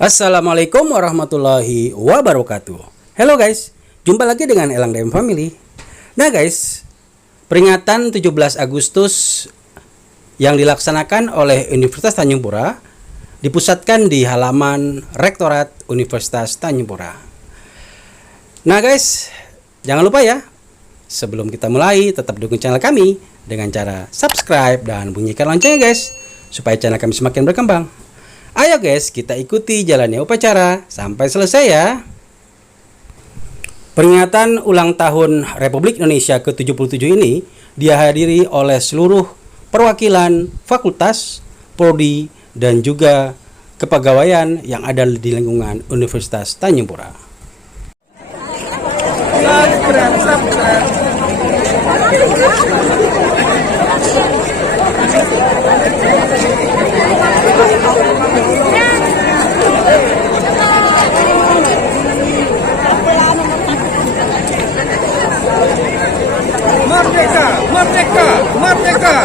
Assalamualaikum warahmatullahi wabarakatuh. Hello guys, jumpa lagi dengan Elang DM Family. Nah guys, peringatan 17 Agustus yang dilaksanakan oleh Universitas Tanjung Pura dipusatkan di halaman Rektorat Universitas Tanjung Pura. Nah guys, jangan lupa ya, sebelum kita mulai tetap dukung channel kami dengan cara subscribe dan bunyikan loncengnya guys, supaya channel kami semakin berkembang. Ayo guys, kita ikuti jalannya upacara sampai selesai ya. Peringatan ulang tahun Republik Indonesia ke-77 ini dihadiri oleh seluruh perwakilan fakultas, prodi, dan juga kepegawaian yang ada di lingkungan Universitas Tanjung Pura. Merdeka, merdeka, merdeka.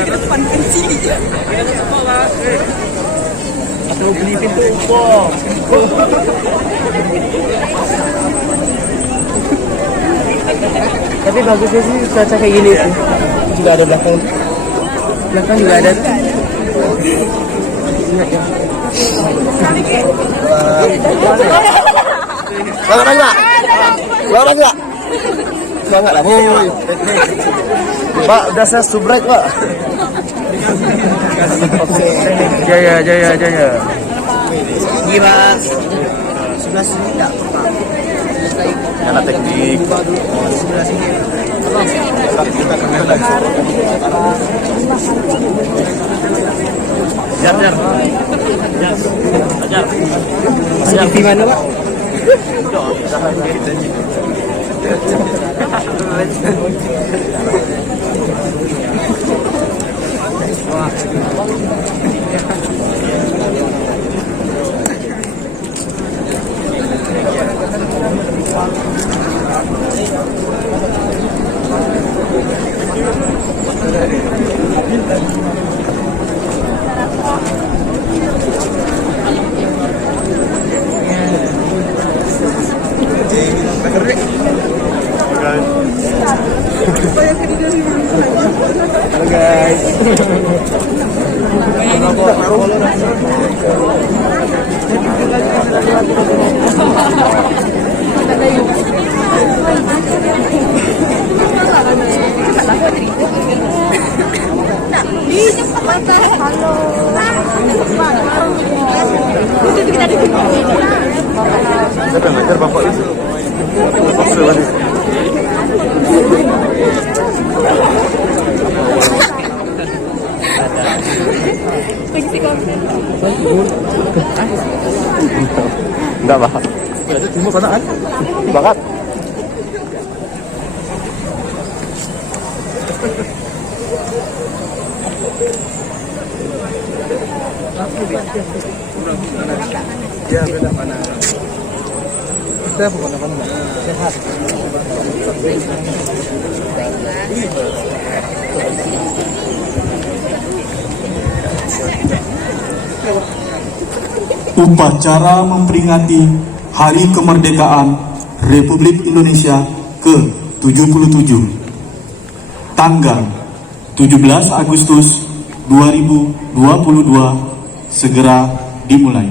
Ke depan kunci. Aku beli pintu bom. Tapi bagusnya sih cuaca kayak gini sih. Juga ada belakang. Belakang juga ada. Semangat lagi Pak. Semangat lagi Pak. Semangat lah boy. Pak, udah saya subrek Pak. Jaya, jaya, jaya. Gila. Sebelah sini enggak Pak. Karena teknik. Sebelah sini. Kita kenal lagi. Jar, jar. Jar. Jar. Di mana Pak? Halo guys. Siapa yang ngajar bapak itu? Enggak Pak. Ada timur sana kan? Bakat. Ya beda mana? Kita bukan apa sehat. Upacara memperingati Hari Kemerdekaan Republik Indonesia ke-77 tanggal 17 Agustus 2022 segera dimulai.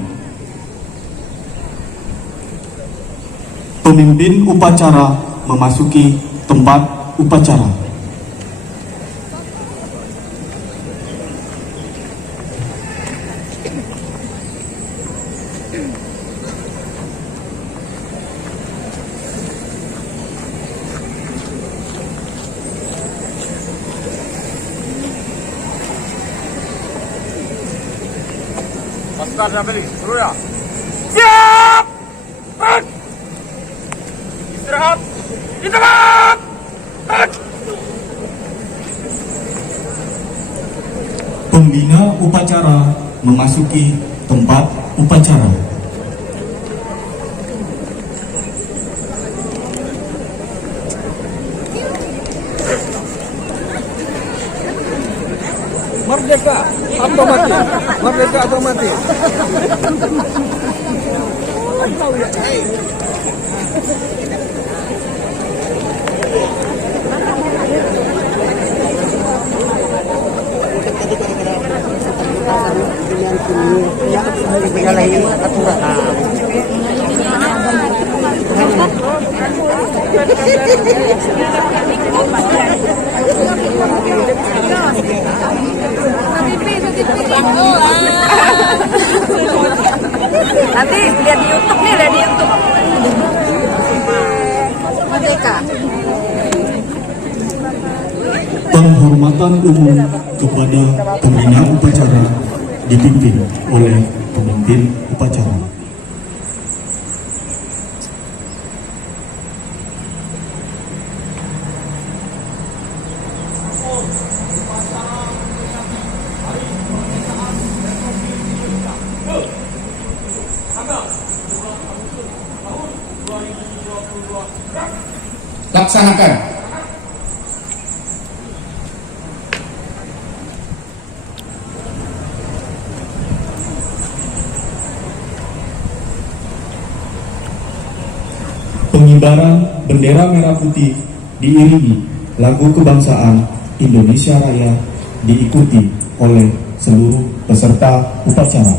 Pemimpin upacara memasuki tempat upacara. Pasukan Jamili, suruh ya. Siap! Istirahat! Di tempat! Pembina upacara memasuki tempat upacara. Merdeka atau mati? Merdeka atau mati? Nanti lihat di YouTube nih, lihat di YouTube. Merdeka. Penghormatan umum kepada pembina upacara dipimpin oleh pemimpin upacara. Laksanakan. Pengibaran bendera merah putih diiringi lagu kebangsaan Indonesia Raya diikuti oleh seluruh peserta upacara.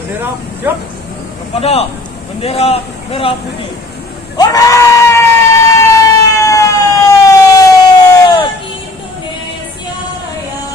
Bendera siap kepada bendera merah putih. Indonesia Raya.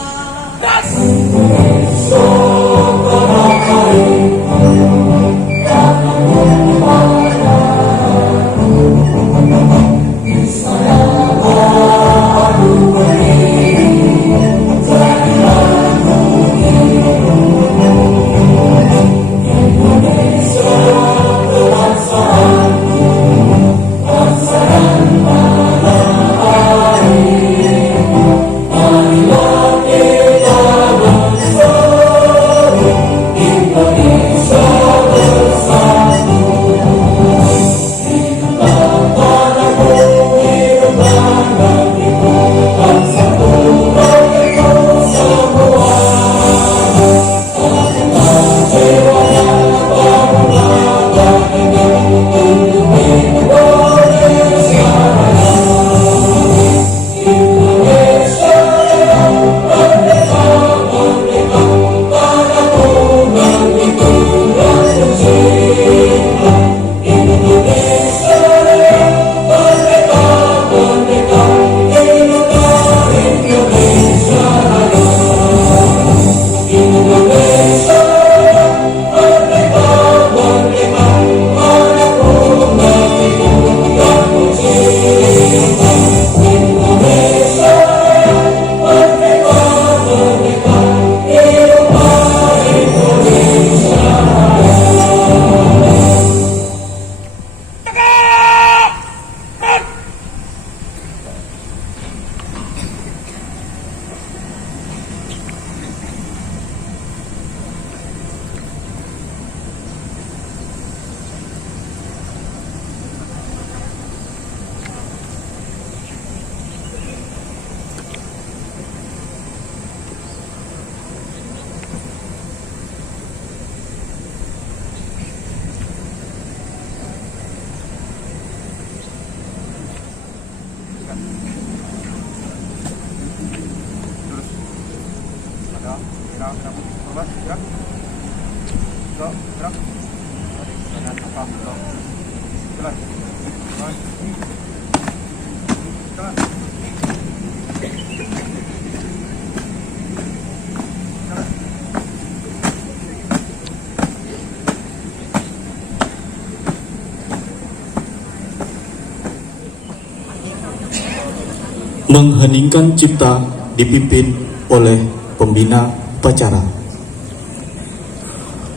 Mengheningkan cipta dipimpin oleh pembina upacara.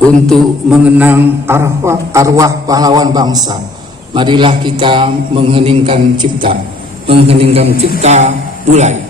Untuk mengenang arwah pahlawan bangsa, marilah kita mengheningkan cipta. Mengheningkan cipta mulai.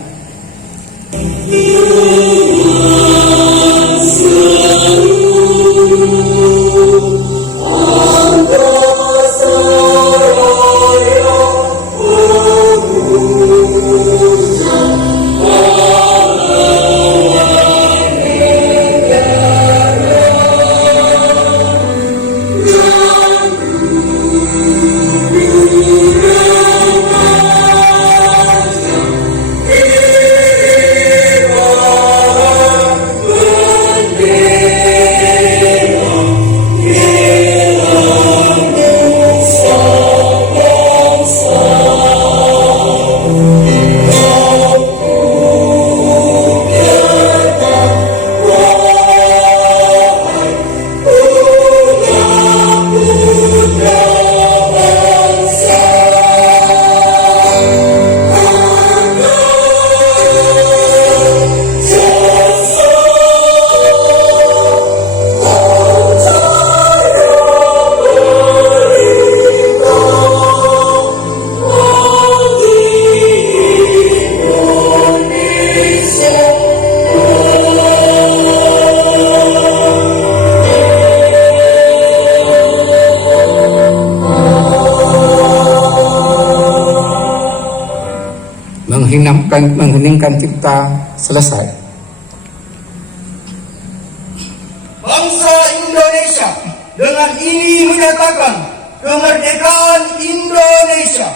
Mengheningkan cipta selesai. Bangsa Indonesia dengan ini menyatakan kemerdekaan Indonesia.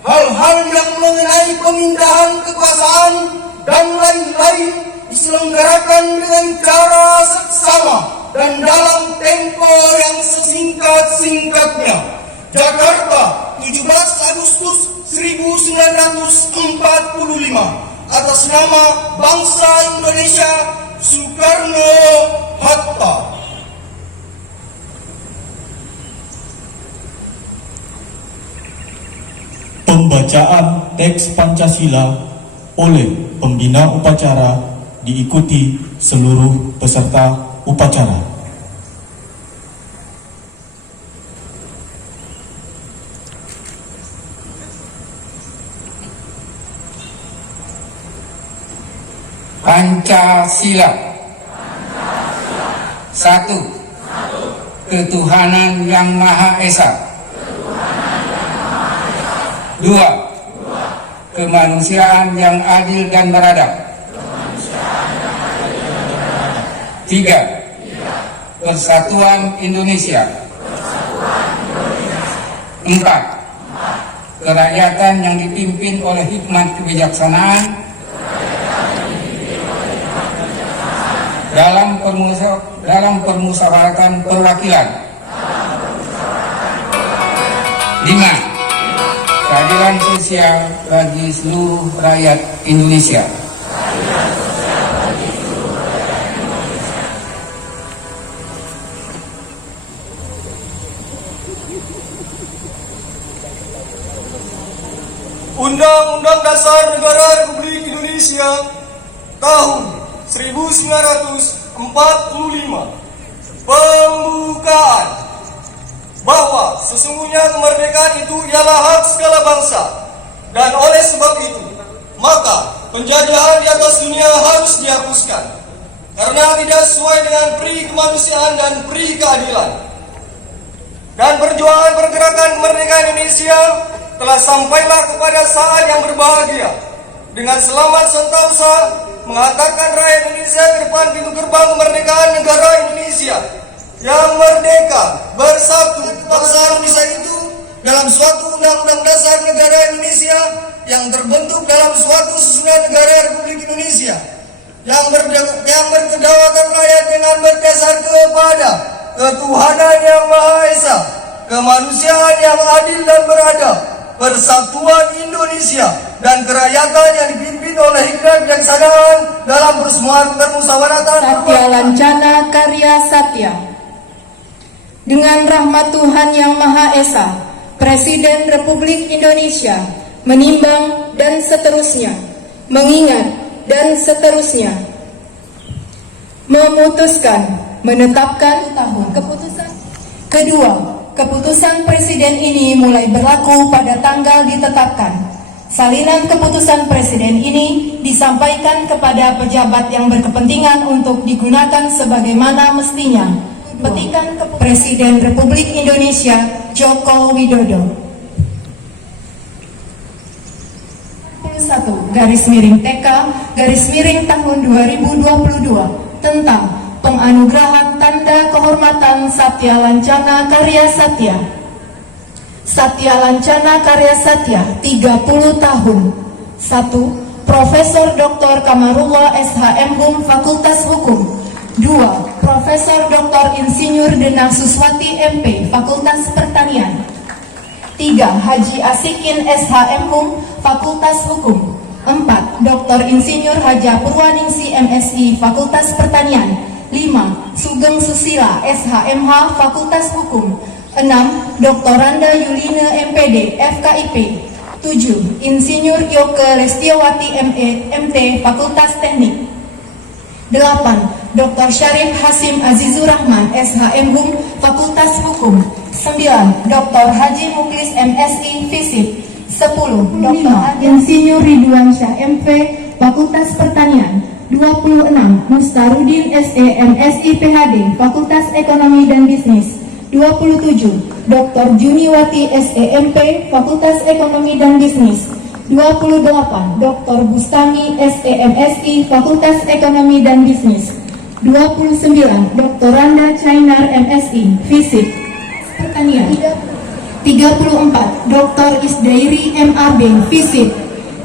Hal-hal yang mengenai pemindahan kekuasaan dan lain-lain diselenggarakan dengan cara seksama dan dalam tempo yang sesingkat-singkatnya. Jakarta, 17 Agustus 1945, atas nama bangsa Indonesia, Soekarno-Hatta. Pembacaan teks Pancasila oleh pembina upacara diikuti seluruh peserta upacara. Pancasila. Satu. Ketuhanan Yang Maha Esa. Dua. Kemanusiaan yang adil dan beradab. Tiga. Persatuan Indonesia. Empat. Kerakyatan yang dipimpin oleh hikmat kebijaksanaan dalam permusyawaratan perwakilan. 5. Keadilan sosial bagi seluruh rakyat Indonesia. Undang-Undang Dasar Negara Republik Indonesia tahun 1945. Pembukaan bahwa sesungguhnya kemerdekaan itu ialah hak segala bangsa, dan oleh sebab itu maka penjajahan di atas dunia harus dihapuskan karena tidak sesuai dengan pri kemanusiaan dan pri keadilan. Dan perjuangan pergerakan kemerdekaan Indonesia telah sampailah kepada saat yang berbahagia dengan selamat sentosa menghantarkan rakyat Indonesia ke depan pintu gerbang kemerdekaan negara Indonesia yang merdeka, bersatu. Bangsa Indonesia itu dalam suatu undang-undang dasar negara Indonesia yang terbentuk dalam suatu susunan negara Republik Indonesia yang berkedaulatan rakyat dengan berdasar kepada ketuhanan yang Maha Esa, kemanusiaan yang adil dan beradab, persatuan Indonesia, dan kerakyatan yang dipimpin oleh hikmat kebijaksanaan dalam permusyawaratan. Satya Lancana Karya Satya. Dengan rahmat Tuhan Yang Maha Esa, Presiden Republik Indonesia menimbang dan seterusnya, mengingat dan seterusnya, memutuskan, menetapkan keputusan kedua. Keputusan Presiden ini mulai berlaku pada tanggal ditetapkan. Salinan keputusan Presiden ini disampaikan kepada pejabat yang berkepentingan untuk digunakan sebagaimana mestinya. Petikan Presiden Republik Indonesia Joko Widodo. 1/TK tahun 2022 tentang penganugerahan tanda kehormatan Satya Lancana Karya Satya. Satya Lancana Karya Satya 30 tahun. 1. Profesor Dr. Kamarullah SHM Fakultas Hukum. 2. Profesor Dr. Insinyur Denang Suswati MP Fakultas Pertanian. 3. Haji Asikin SHM Fakultas Hukum. 4. Dr. Insinyur Haja Purwaningsi MSI Fakultas Pertanian. 5. Sugeng Susila SHMH Fakultas Hukum. 6. Dr. Randa Yulina MPD FKIP. 7. Insinyur Yoke Lestiawati MT Fakultas Teknik. 8. Dr. Syarif Hasim Azizur Rahman SHM Fakultas Hukum. 9. Dr. Haji Muklis MSI Fisip. 10. Dr. Insinyur Ridwan Syah MV Fakultas Pertanian. 26. Mustarudin SE MSI PhD Fakultas Ekonomi dan Bisnis. 27. Dr. Juniwati SE MP Fakultas Ekonomi dan Bisnis. 28. Dr. Bustami SE MSI Fakultas Ekonomi dan Bisnis. 29. Dr. Randa Chainar MSI Fisik Pertanian. 34. Dr. Isdairi MAB Fisik.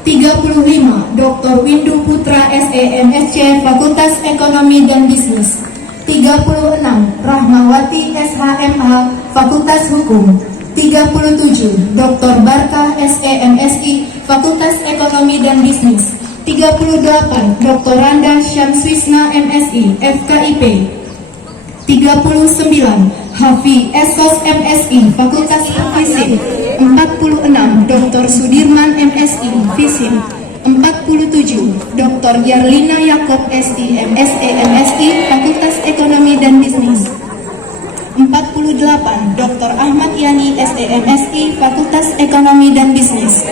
35. Dr. Windu Putra SE MSC Fakultas Ekonomi dan Bisnis. 36. Rahmawati SHMH Fakultas Hukum. 37. Dr. Barkah SE MSI Fakultas Ekonomi dan Bisnis. 38. Dr. Randa Syamswisna MSI FKIP. 39. Hafi Esos MSI Fakultas Fisik. 46. Dr. Sudirman MSI Fisik. 47. Dr. Yarlina Yakob SI MSE MSI Fakultas Ekonomi dan Bisnis. 48. Dr. Ahmad Yani SE MSI Fakultas Ekonomi dan Bisnis.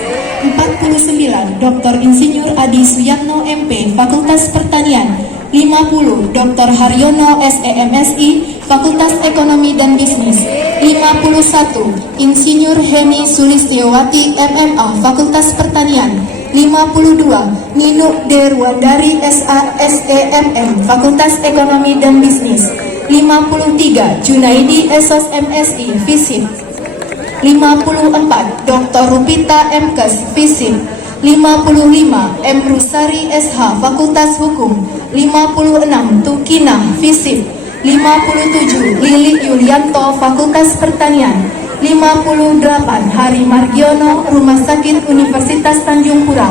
49. Dr. Insinyur Adi Suyatno MP Fakultas Pertanian. 50. Dr. Haryono SE MSI Fakultas Ekonomi dan Bisnis. 51. Insinyur Heni Sulistiawati MMA Fakultas Pertanian. 52. Ninuk Derwandari SASEMM Fakultas Ekonomi dan Bisnis. 53. Junaidi Esos MSI Fisip. 54. Dr. Rupita MKes Fisip. 55. M. Rusari SH Fakultas Hukum. 56. Tukina Fisip. 57. Lili Yulianto Fakultas Pertanian. 58. Hari Margiono Rumah Sakit Universitas Tanjung Pura.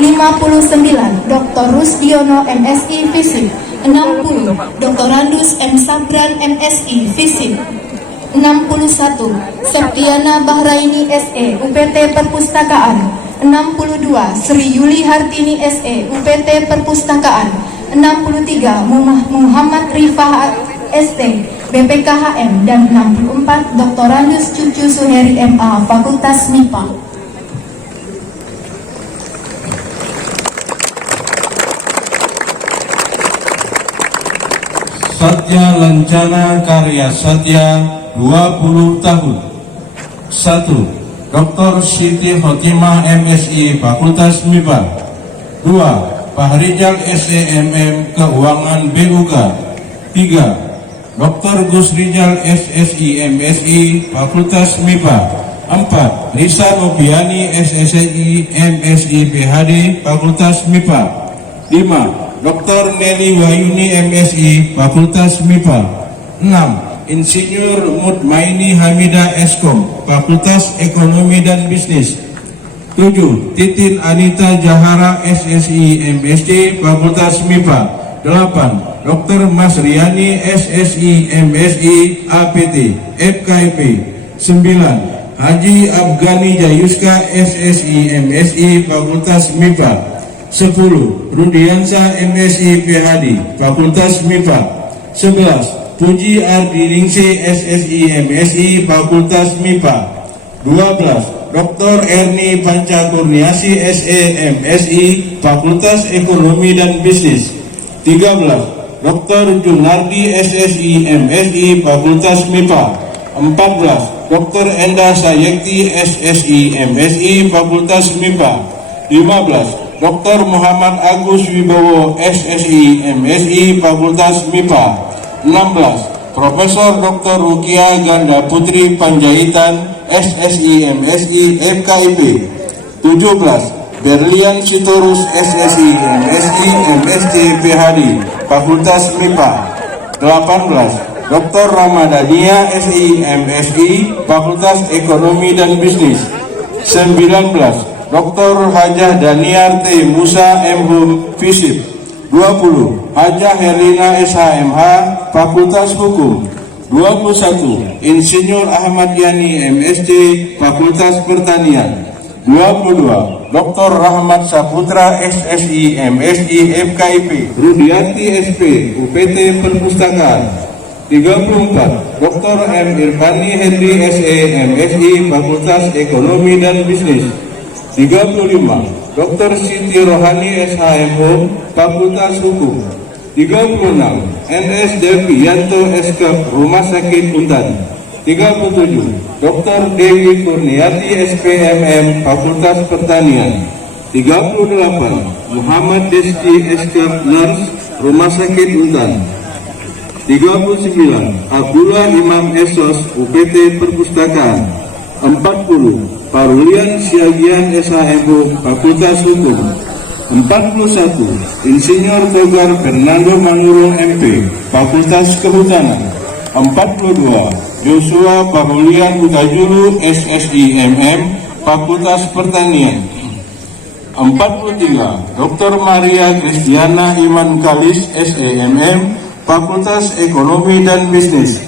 59. Dr. Rusdiono MSI Fisip. 60. Dr. Randus M. Sabran MSI Fisip. 61. Septiana Bahraini SE UPT Perpustakaan. 62. Sri Yuli Hartini SE UPT Perpustakaan. 63. Muhammad Rifah ST BPKHM. Dan 64. Dr. Randus Cucu Suheri MA Fakultas MIPA. Satya Lancana Karya Satya 20 tahun. 1. Dr. Siti Khotimah MSI Fakultas MIPA. 2. Pak Rizal SEMM Keuangan BUK. 3. Dr. Gus Rizal SSI MSI Fakultas MIPA. 4. Risa Noviani SSI MSI PhD Fakultas MIPA. 5. Dr. Nelly Wayuni MSI, Fakultas MIPA. 6. Insinyur Mutmaini Hamidah Eskom, Fakultas Ekonomi dan Bisnis. 7. Titin Anita Jahara SSI MSc, Fakultas MIPA. 8. Dr. Mas Riani SSI MSI APT FKIP. 9. Haji Afgani Jayuska SSI MSI Fakultas MIPA. 10. Rudiansa MSI PhD Fakultas MIPA. 11. Puji Ardiningsi SSI MSI Fakultas MIPA. 12. Dr. Erni Pancakurniasi SE MSI Fakultas Ekonomi dan Bisnis. 13. Dr. Junardi SSI MSI Fakultas MIPA. 14. Dr. Enda Sayekti SSI MSI Fakultas MIPA. 15. Dr. Muhammad Agus Wibowo SSI MSI Fakultas MIPA. 16. Profesor Dr. Rukia Ganda Putri Panjaitan SSI MSI FKIP. 17. Berlian Sitorus SSI MSI MSc PhD Fakultas MIPA. 18. Dr. Ramadhania SI MSI Fakultas Ekonomi dan Bisnis. 19. Dr. Hajah Daniar T. Musa M.Hum Fisip. 20. Hajah Herlina SHMH Fakultas Hukum. 21. Insinyur Ahmad Yani MSc Fakultas Pertanian. 22. Dr. Rahmat Saputra SSI MSI FKIP Rudianti SP UPT Perpustakaan. 34. Dr. M. Irfani Henry SE MSI Fakultas Ekonomi dan Bisnis. 35. Dr. Siti Rohani SHMO Fakultas Hukum. 36. NS Devi Yanto SKF Rumah Sakit Untan. 37. Dr. Dewi Kurniati SPMM Fakultas Pertanian. 38. Muhammad Deski SKF Nurse Rumah Sakit Untan. 39. Abdullah Imam Esos UPT Perpustakaan. 40. Parulian Siagian SHMO Fakultas Hukum. 41. Insinyur Togar Fernando Manurung MP Fakultas Kehutanan. 42. Joshua Parulian Utajulu SSI MM Fakultas Pertanian. 43. Dr. Maria Kristiana Iman Kalis SEMM Fakultas Ekonomi dan Bisnis.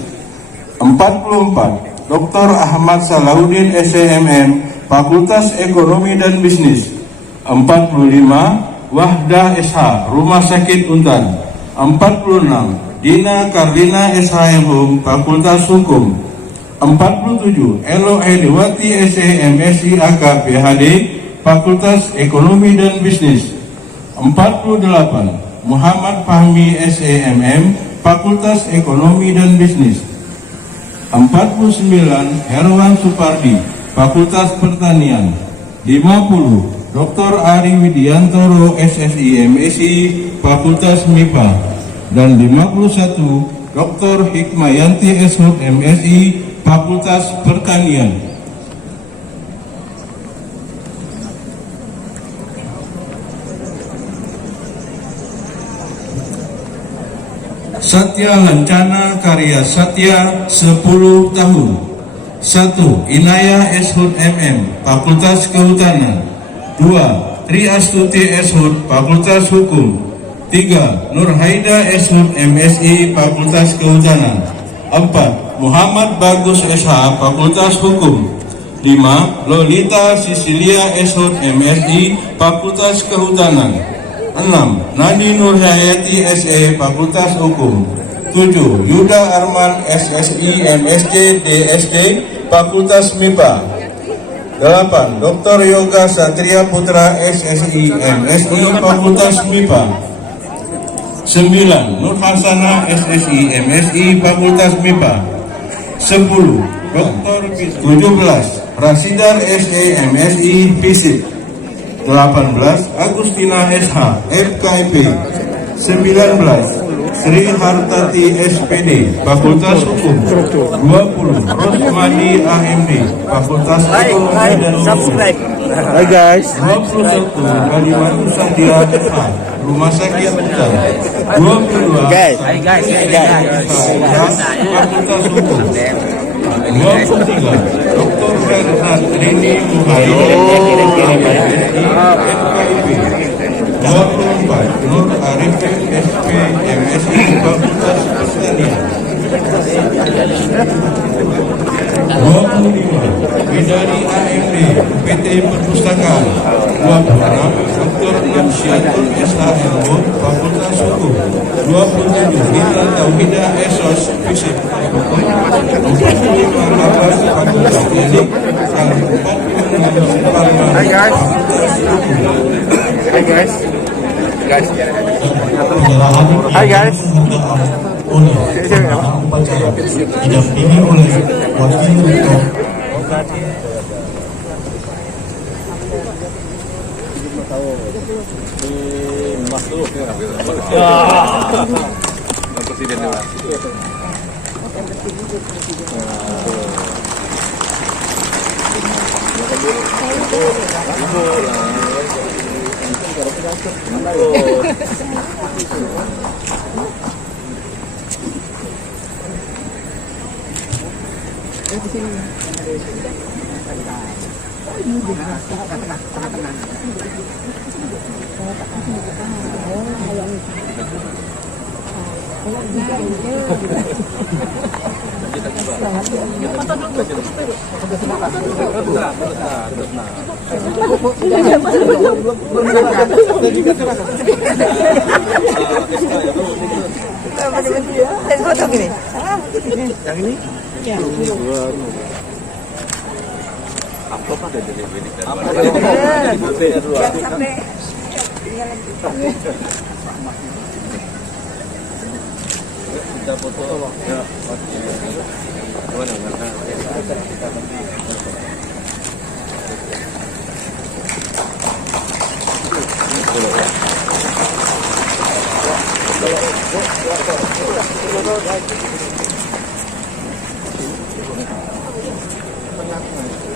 44. Dr. Ahmad Salahuddin SEMM Fakultas Ekonomi dan Bisnis. 45. Wahdah SH Rumah Sakit Untan. 46. Dina Karlina SHM Fakultas Hukum. 47. Elo Ediwati SEMSI AK PhD Fakultas Ekonomi dan Bisnis. 48. Muhammad Fahmi SEMM Fakultas Ekonomi dan Bisnis. 49. Herwan Supardi Fakultas Pertanian. 50. Dr. Ari Widiantoro SSI MSI Fakultas MIPA. Dan 51. Dr. Hikmayanti SHUD MSI Fakultas Pertanian. Satya Lancana Karya Satya 10 tahun. 1. Inayah SHUD MM Fakultas Kehutanan. 2. Tri Astuti SHUD Fakultas Hukum. 3. Nurhaida SHUD MSI Fakultas Kehutanan. 4. Muhammad Bagus SH Fakultas Hukum. 5. Lolita Sisilia SHUD MSI Fakultas Kehutanan. 6. Nadi Nurhayati SE Fakultas Hukum. 7. Yuda Arman SSI MSc DSD Fakultas MIPA. 8. Dr. Yoga Satria Putra SSI MSI Fakultas MIPA. 9. Nur Hasana SSI MSI Fakultas MIPA. 10. Dr. 17. Rasidar SE MSI Fisip. 18. Agustina SH FKIP. 19. Sri Hartati SPD Fakultas Hukum. 20. Rosmadi AMD Fakultas Ekonomi dan Hukum. Hai guys. 21. Galimatu Sadia SH Rumah Sakit Utara. 22 Fakultas Hukum. 23 Dr. Fernand Rini Muhammad, FKIP. 24 Nur Arifin, SP, MSI, Fakultas Pertanian. 25 Bidari AMD, PT Perpustakaan. 26 Dr. Amsyatul SHMO, Fakultas Hukum. 27 Gita Tauhidah Esos, Fisik. 45 Labas, Fakultas Teknik. 46 Parma, Hai guys. Oleh upacara didampingi oleh Wakil Rektor foto gini. Yang ini?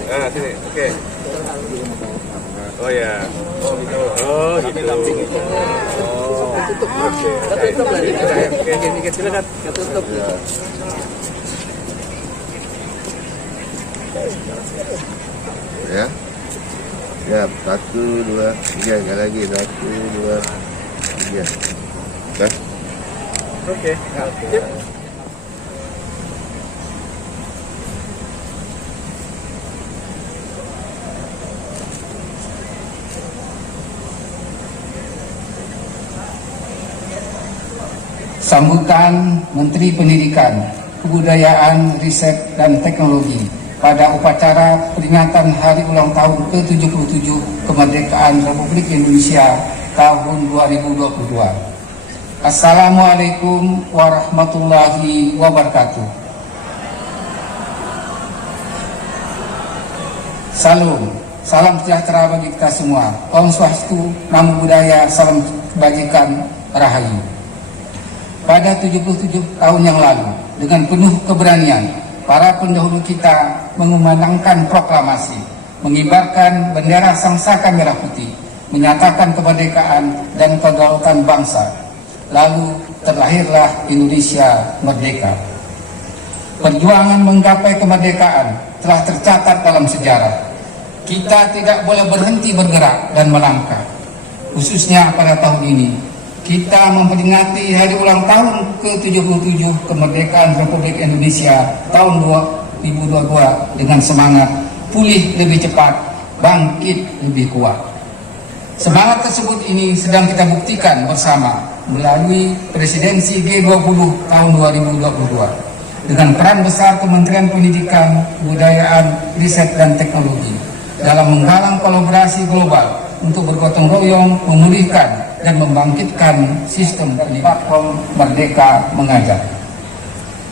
Ah, sini. Oke. Oh ya. Oh gitu. Oh gitu. Oh. Oke. Oke, silakan. Tutup. Ya. Ya, 1, 2, 3, sekali lagi 1, 2, 3. Dah. Oke. Sip. Sambutan Menteri Pendidikan, Kebudayaan, Riset, dan Teknologi pada upacara peringatan Hari Ulang Tahun ke-77 Kemerdekaan Republik Indonesia tahun 2022. Assalamualaikum warahmatullahi wabarakatuh. Salam sejahtera bagi kita semua. Om Swastiastu, Namo Buddhaya, salam kebajikan, Rahayu. Pada 77 tahun yang lalu, dengan penuh keberanian, para pendahulu kita mengumandangkan proklamasi, mengibarkan bendera sangsaka merah putih, menyatakan kemerdekaan dan kedaulatan bangsa. Lalu terlahirlah Indonesia merdeka. Perjuangan menggapai kemerdekaan telah tercatat dalam sejarah. Kita tidak boleh berhenti bergerak dan melangkah. Khususnya pada tahun ini, kita memperingati hari ulang tahun ke-77 kemerdekaan Republik Indonesia tahun 2022 dengan semangat pulih lebih cepat, bangkit lebih kuat. Semangat tersebut ini sedang kita buktikan bersama melalui presidensi G20 tahun 2022 dengan peran besar Kementerian Pendidikan, Kebudayaan, Riset, dan Teknologi dalam menggalang kolaborasi global untuk bergotong royong memulihkan dan membangkitkan sistem pendidikan Merdeka Mengajar.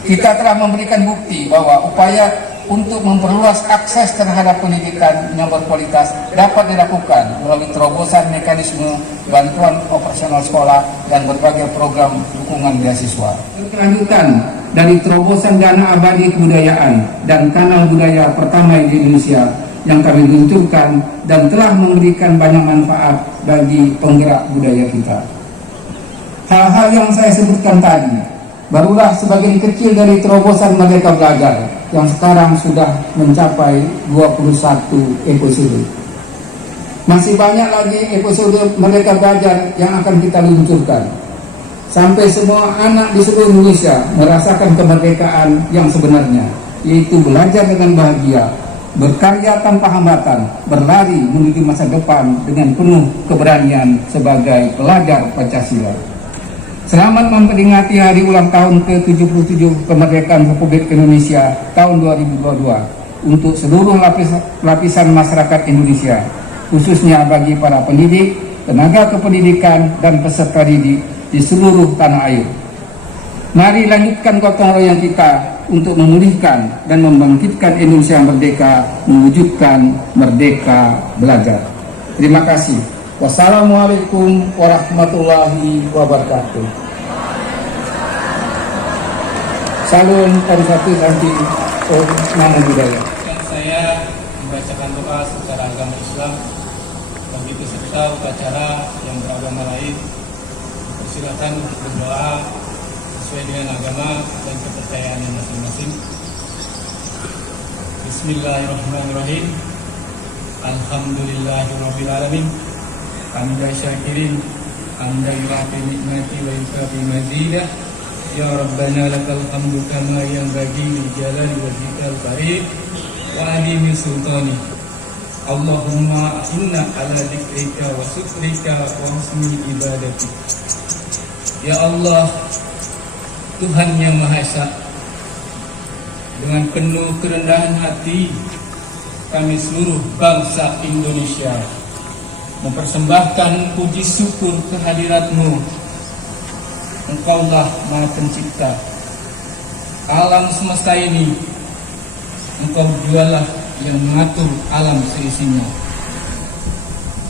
Kita telah memberikan bukti bahwa upaya untuk memperluas akses terhadap pendidikan yang berkualitas dapat dilakukan melalui terobosan mekanisme bantuan operasional sekolah dan berbagai program dukungan beasiswa. Kelanjutan dari terobosan dana abadi kebudayaan dan kanal budaya pertama di Indonesia yang kami luncurkan dan telah memberikan banyak manfaat bagi penggerak budaya kita. Hal-hal yang saya sebutkan tadi barulah sebagian kecil dari terobosan Merdeka Belajar yang sekarang sudah mencapai 21 episode. Masih banyak lagi episode Merdeka Belajar yang akan kita luncurkan, sampai semua anak di seluruh Indonesia merasakan kemerdekaan yang sebenarnya, yaitu belajar dengan bahagia, berkarya tanpa hambatan, berlari menuju masa depan dengan penuh keberanian sebagai pelajar Pancasila. Selamat memperingati hari ulang tahun ke-77 kemerdekaan Republik Indonesia tahun 2022 untuk seluruh lapisan masyarakat Indonesia, khususnya bagi para pendidik, tenaga kependidikan, dan peserta didik di seluruh tanah air. Mari lanjutkan gotong royong kita untuk memulihkan dan membangkitkan Indonesia merdeka, mewujudkan merdeka belajar. Terima kasih. Wassalamualaikum warahmatullahi wabarakatuh. Salam Trisakti Santi Om Namo Buddhaya. Saya membacakan doa secara agama Islam, begitu serta upacara yang beragama lain. Silakan berdoa sesuai dengan agama dan kepercayaan masing-masing. Bismillahirrahmanirrahim. Alhamdulillahirabbil alamin. Hamdan syakirin, hamdan yu'ti nikmati wa yukafi mazidah. Ya Rabbana lakal hamdu kama yanbaghi li jalali wajhikal karim wa adimi sultani. Allahumma inna ala dzikrika wa syukrika wa husni ibadatik. Ya Allah, Tuhan yang Maha Esa, dengan penuh kerendahan hati kami seluruh bangsa Indonesia mempersembahkan puji syukur kehadirat-Mu. Engkaulah Maha Pencipta alam semesta ini. Engkau jualah yang mengatur alam seisinya,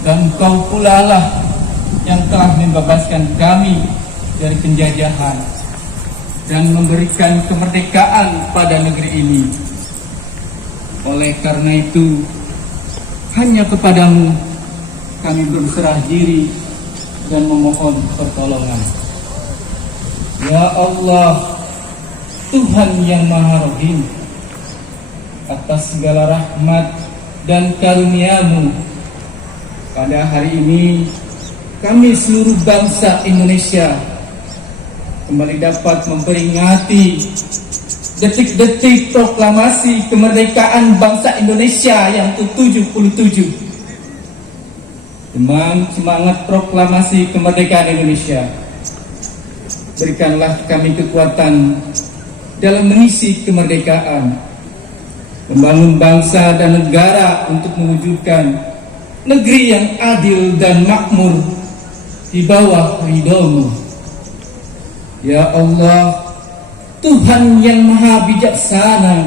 dan Engkau pula lah yang telah membebaskan kami dari penjajahan dan memberikan kemerdekaan pada negeri ini. Oleh karena itu, hanya kepadamu kami berserah diri dan memohon pertolongan. Ya Allah, Tuhan yang Maha Rahim, atas segala rahmat dan karunia-Mu, pada hari ini kami seluruh bangsa Indonesia kembali dapat memperingati detik-detik proklamasi kemerdekaan bangsa Indonesia yang ke-77. Dengan semangat proklamasi kemerdekaan Indonesia, berikanlah kami kekuatan dalam mengisi kemerdekaan, membangun bangsa dan negara untuk mewujudkan negeri yang adil dan makmur di bawah ridho-Mu. Ya Allah, Tuhan yang Maha Bijaksana,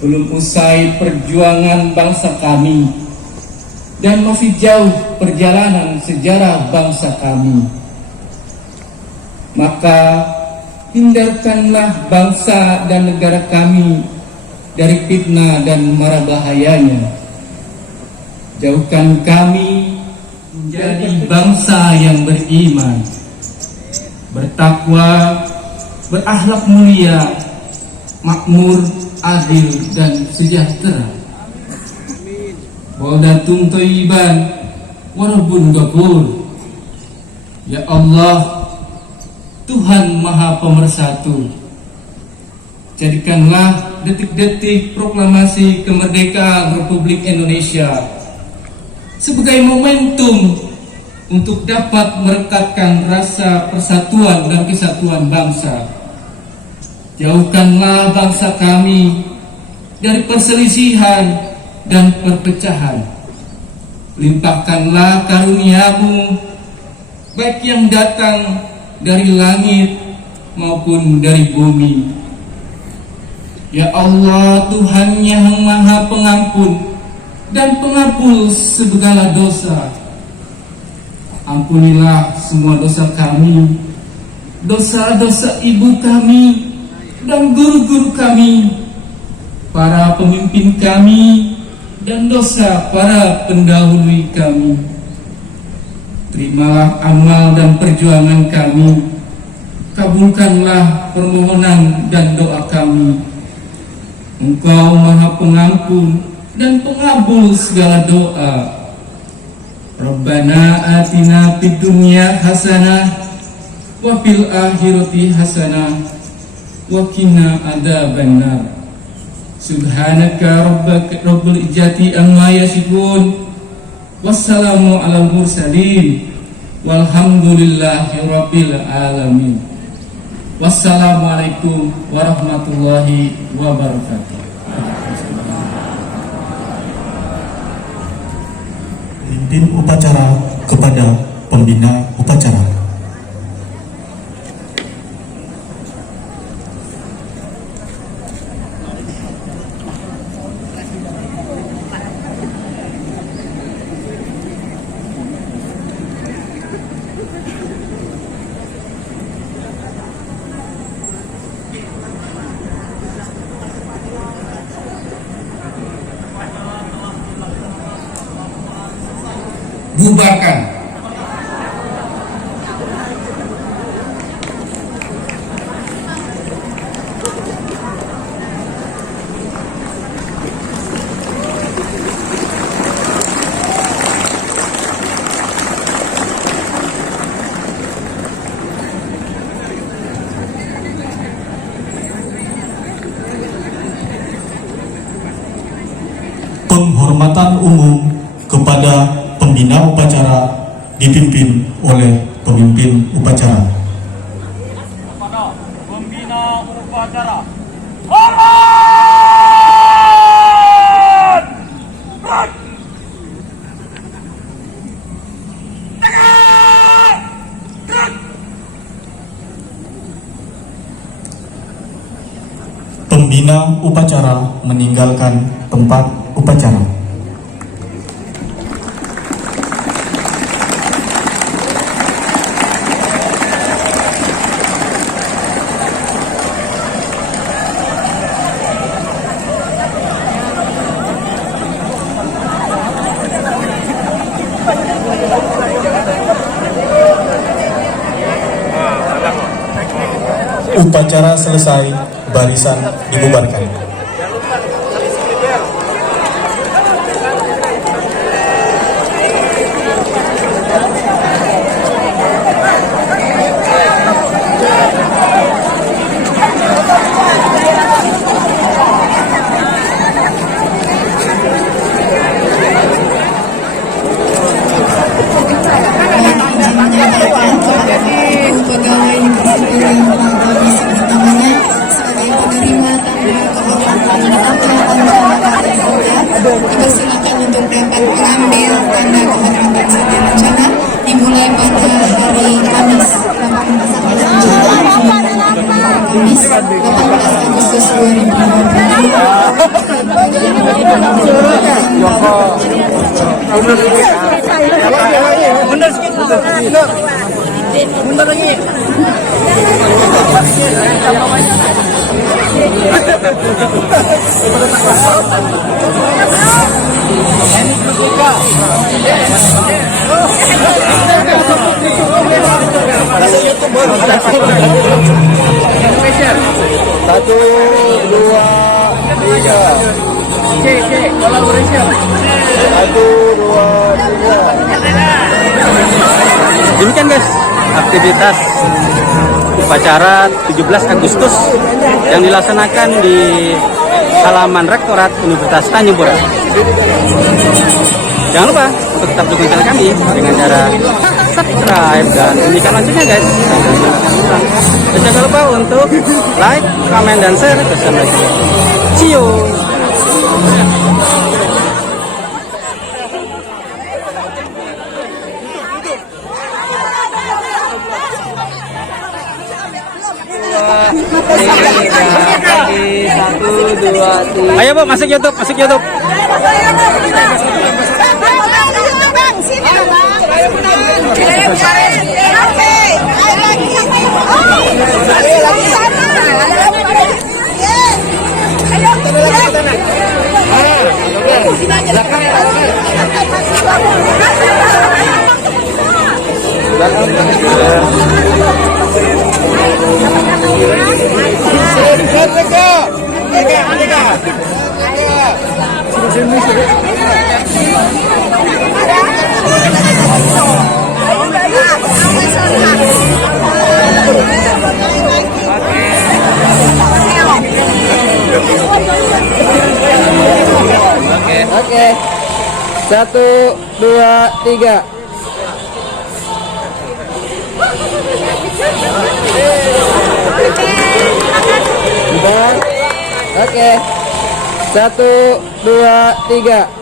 belum usai perjuangan bangsa kami dan masih jauh perjalanan sejarah bangsa kami, maka hindarkanlah bangsa dan negara kami dari fitnah dan mara bahayanya. Jauhkan kami menjadi bangsa yang beriman, bertakwa, berakhlak mulia, makmur, adil, dan sejahtera. Baldatun thayyiban wa rabbun ghafur. Ya Allah, Tuhan Maha Pemersatu, jadikanlah detik-detik proklamasi kemerdekaan Republik Indonesia sebagai momentum untuk dapat merekatkan rasa persatuan dan kesatuan bangsa. Jauhkanlah bangsa kami dari perselisihan dan perpecahan. Limpahkanlah karunia-Mu, baik yang datang dari langit maupun dari bumi. Ya Allah, Tuhan yang Maha Pengampun dan pengampun segala dosa, ampunilah semua dosa kami, dosa-dosa ibu kami dan guru-guru kami, para pemimpin kami, dan dosa para pendahulu kami. terimalah amal dan perjuangan kami. Kabulkanlah permohonan dan doa kami. Engkau Maha Pengampun dan pengabul segala doa. Rabbana atina fid dunya hasanah wa fil akhirati hasanah wa qina adzabannar. Subhanaka rabbul izzati amma yasifun. Wassalamu alal mursalin. Walhamdulillahi rabbil alamin. Wassalamualaikum warahmatullahi wabarakatuh. Pemimpin upacara kepada pembina upacara. Bubarkan. Penghormatan umum kepada pembina upacara dipimpin oleh pemimpin upacara. Kepada pembina upacara. Pembina upacara meninggalkan tempat upacara. Upacara selesai, barisan dibubarkan. Pegawai negeri sipil yang telah disebut namanya sebagai penerima tanda kehormatan satya lancana karya satya dipersilakan untuk dapat mengambil tanda kehormatan satya lancana dimulai pada hari Kamis 18 Agustus 2023. Demikian guys, aktivitas upacara 17 Agustus yang dilaksanakan di halaman Rektorat Universitas Tanjung Pura. Jangan lupa untuk tetap dukung channel kami dengan cara subscribe dan bunyikan loncengnya guys. Dan jangan lupa untuk like, comment, dan share ke channel ini. See you. Ayo Bu, masuk YouTube, masuk YouTube. 1, 2, 3. Bentar. Oke. 1, 2, 3.